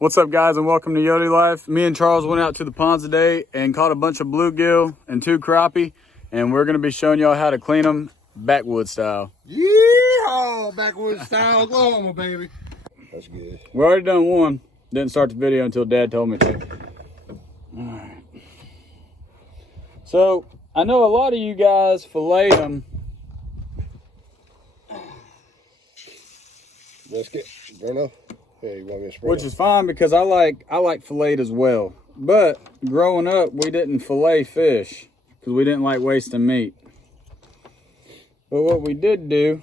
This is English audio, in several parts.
What's up, guys, and welcome to Yodi Life. Me and Charles went out to the ponds today and caught a bunch of bluegill and 2 crappie, and we're going to be showing y'all how to clean them backwoods style. Yeehaw! Backwoods style Oklahoma, baby. That's good. We already done one. Didn't start the video until Dad told me to. All right. So, I know a lot of you guys fillet them. Biscuit, Bruno. Yeah, you want me to spray Which is fine because I like filleted as well. But growing up, we didn't fillet fish because we didn't like wasting meat. But what we did do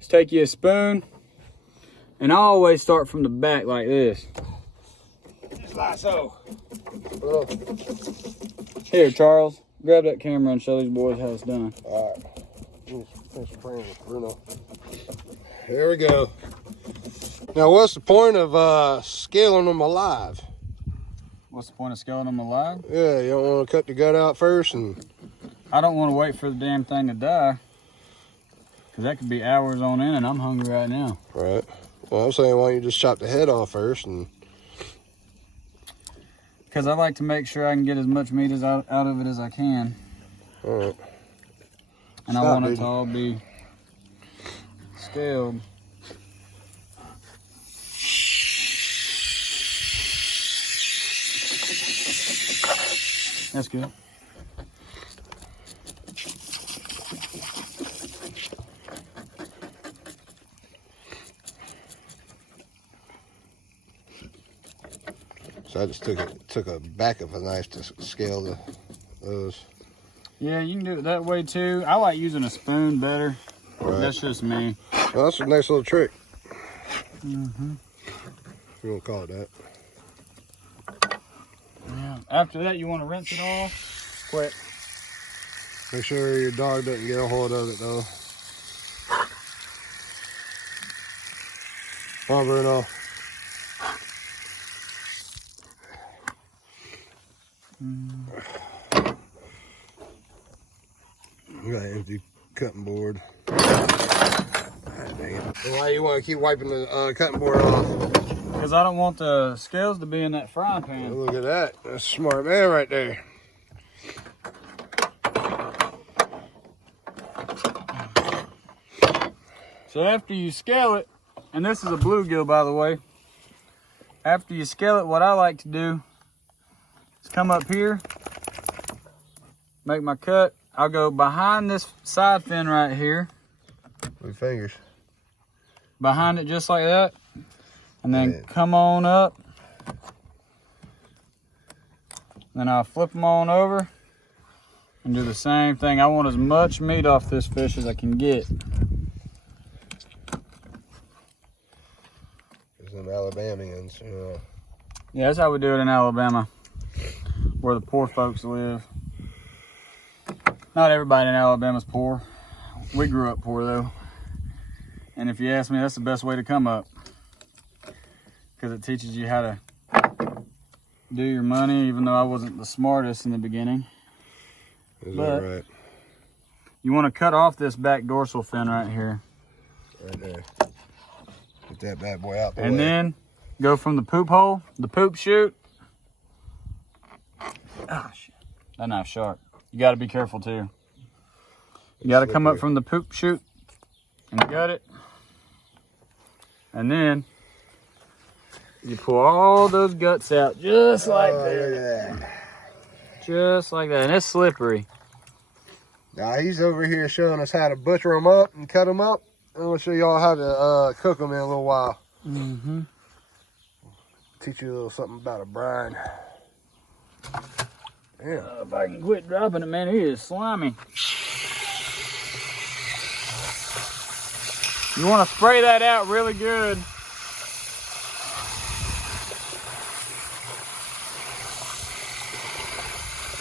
is take you a spoon, and I always start from the back like this. Just like so. Here, Charles, grab that camera and show these boys how it's done. All right. Finish spraying with Bruno. There we go. Now, what's the point of scaling them alive? What's the point of scaling them alive? Yeah, you don't want to cut the gut out first, and I don't want to wait for the damn thing to die, because that could be hours on end, and I'm hungry right now. Right. Well, I'm saying, why don't you just chop the head off first? And because I like to make sure I can get as much meat out of it as I can. All right. And I want it to all be scaled. That's good. So I just took a back of a knife to scale those. Yeah, you can do it that way too. I like using a spoon better. Right. That's just me. Well, that's a nice little trick. Mm-hmm. You won't call it that. Yeah. After that, you want to rinse it off quick. Make sure your dog doesn't get a hold of it, though. Come on, Bruno. We got an empty cutting board. God dang it. Why you want to keep wiping the cutting board off? Because I don't want the scales to be in that frying pan. Look at that. That's a smart man right there. So after you scale it, and this is a bluegill, by the way. After you scale it, what I like to do is come up here, make my cut. I'll go behind this side fin right here. With fingers. Behind it just like that. And then come on up. Then I'll flip them on over and do the same thing. I want as much meat off this fish as I can get. There's some Alabamians, you know. Yeah, that's how we do it in Alabama, where the poor folks live. Not everybody in Alabama's poor. We grew up poor, though. And if you ask me, that's the best way to come up, because it teaches you how to do your money, even though I wasn't the smartest in the beginning. Is that right? You want to cut off this back dorsal fin right here. Right there. Get that bad boy out the way. And then go from the poop hole, the poop chute. Oh, shit. That knife's sharp. You got to be careful, too. You got to come up from the poop chute and gut it. And then you pull all those guts out just like that. Just like that. And it's slippery. Now he's over here showing us how to butcher them up and cut them up. I'm going to show y'all how to cook them in a little while. Mm-hmm. Teach you a little something about a brine. Yeah. If I can quit dropping it, man, he is slimy. You want to spray that out really good.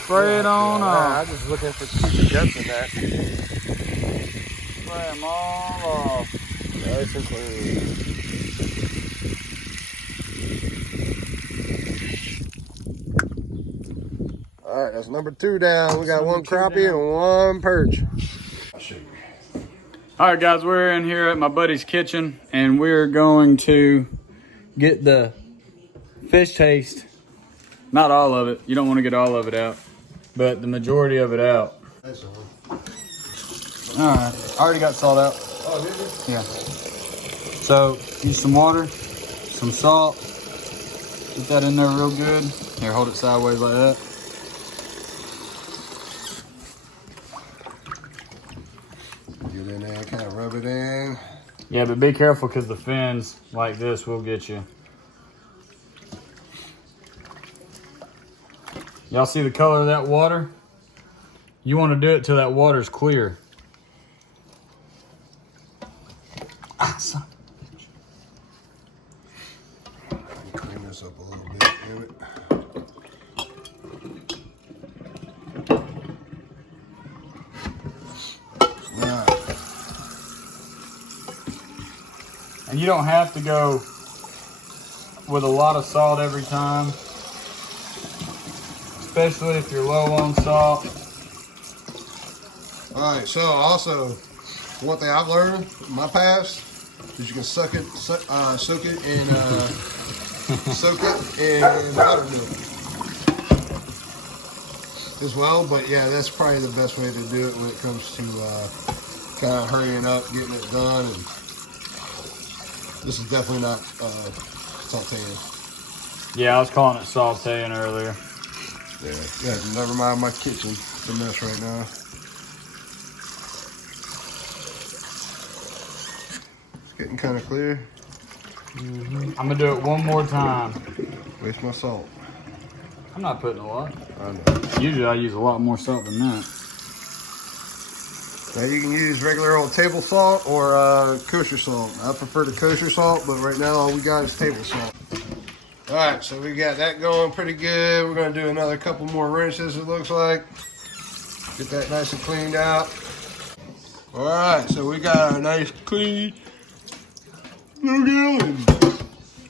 Spray it on off. I'm just looking for the guts in that. Spray them all off. Nice and clean. All right, that's number 2 down. We got one crappie and one perch. I'll show you. All right, guys, we're in here at my buddy's kitchen, and we're going to get the fish taste. Not all of it. You don't want to get all of it out, but the majority of it out. That's all. All right, I already got salt out. Oh, did you? Yeah. So use some water, some salt. Get that in there real good. Here, hold it sideways like that. Get in there, kind of rub it in. Yeah, but be careful because the fins like this will get you. Y'all see the color of that water? You want to do it till that water's clear. Ah, son. Clean this up a little bit, damn it. And you don't have to go with a lot of salt every time, especially if you're low on salt. All right, so also, one thing I've learned in my past is you can soak it in buttermilk as well. But yeah, that's probably the best way to do it when it comes to kind of hurrying up, getting it done. And this is definitely not sauteing. Yeah, I was calling it sauteing earlier. Yeah, never mind my kitchen. It's a mess right now. It's getting kind of clear. I'm gonna do it one more time. Waste my salt. I'm not putting a lot. I know. Usually I use a lot more salt than that. Now you can use regular old table salt or kosher salt. I prefer the kosher salt, but right now all we got is table salt. All right, so we got that going pretty good. We're gonna do another couple more rinses, it looks like. Get that nice and cleaned out. All right, so we got a nice clean Blue Gill and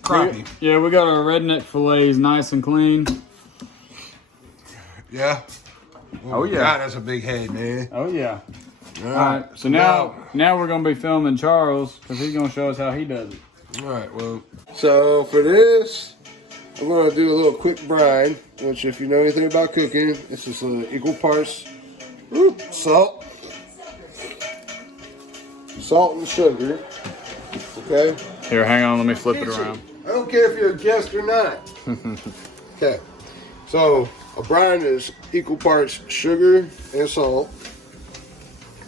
crappie. Yeah, we got our redneck fillets nice and clean. Yeah. Oh yeah. God, that's a big head, man. Oh yeah. All Alright, so now we're gonna be filming Charles because he's gonna show us how he does it. All right, well, so for this, I'm gonna do a little quick brine, which if you know anything about cooking, it's just equal parts salt and sugar. Okay. Here, hang on, let me flip it around. I don't care if you're a guest or not. Okay. So a brine is equal parts sugar and salt,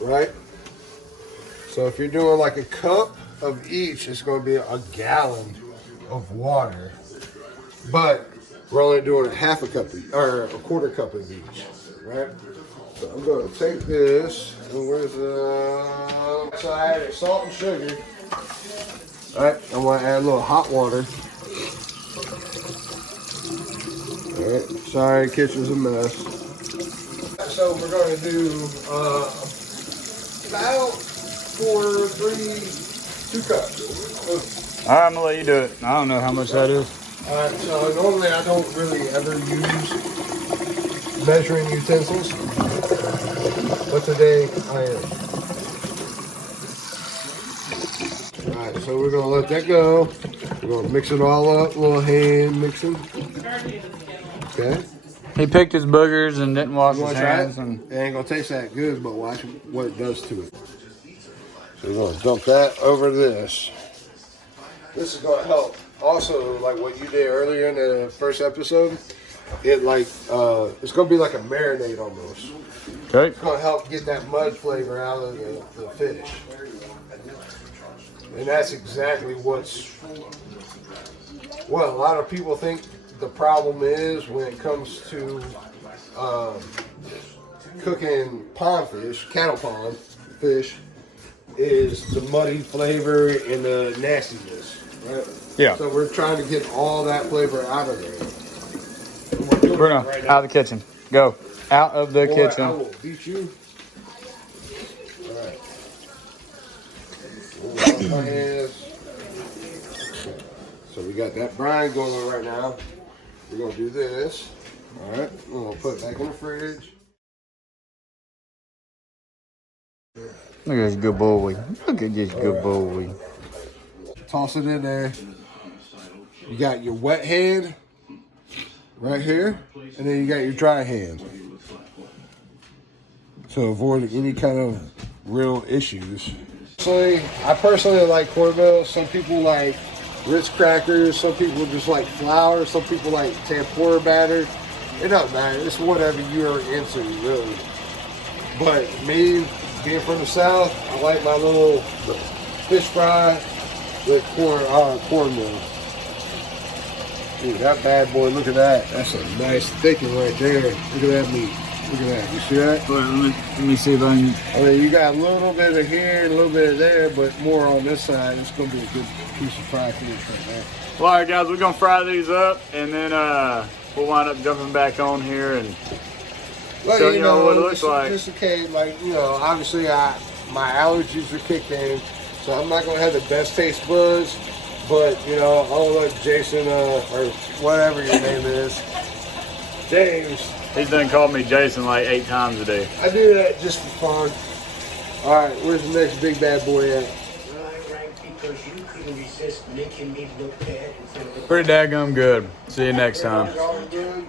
right? So if you're doing like a cup of each, it's going to be a gallon of water. But we're only doing a half a cup or a quarter cup of each, right? So I'm going to take this, and where's the so I added salt and sugar. All right, I'm going to add a little hot water. All right, sorry, kitchen's a mess. So we're going to do about 2 cups. All right, I'm gonna let you do it. I don't know how much that is. All right, so normally I don't really ever use measuring utensils, but today I am. All right, so we're gonna let that go. We're gonna mix it all up, a little hand mixing. Okay. He picked his boogers and didn't wash his hands. It ain't gonna taste that good, but watch what it does to it. So we're gonna dump that over this. This is gonna help. Also, like what you did earlier in the first episode, it's gonna be like a marinade almost. Okay. It's gonna help get that mud flavor out of the fish. And that's exactly what a lot of people think the problem is when it comes to cooking pond fish, cattle pond fish, is the muddy flavor and the nastiness, right? Yeah. So we're trying to get all that flavor out of there. Bruno, right out of the kitchen. Go. Out of the kitchen. I will beat you. All right. My hands. Okay. So we got that brine going on right now. We're going to do this. All right. We're going to put it back in the fridge. Look at this good boy. Look at this good boy. Toss it in there. You got your wet hand right here, and then you got your dry hand. To avoid any kind of real issues. I personally like cornmeal. Some people like Ritz crackers. Some people just like flour. Some people like tempura batter. It doesn't matter. It's whatever you're into, really. But me, being from the South, I like my little fish fry with cornmeal. Dude, that bad boy, look at that. That's a nice thickening right there. Look at that meat. Look at that. You see that? Let me see if I can. I mean, you got a little bit of here, a little bit of there, but more on this side. It's going to be a good piece of fried fish right there. Well, all right, guys, we're going to fry these up, and then we'll wind up jumping back on here and show you what it looks like. Just in case, like, you know, obviously my allergies are kicked in, so I'm not going to have the best taste buds, but, you know, I'll let Jason, or whatever your name is, James. He's done called me Jason like 8 times a day. I do that just for fun. All right, where's the next big bad boy at? Right, because you couldn't resist making me look bad. Pretty daggum good. See you next time. All good.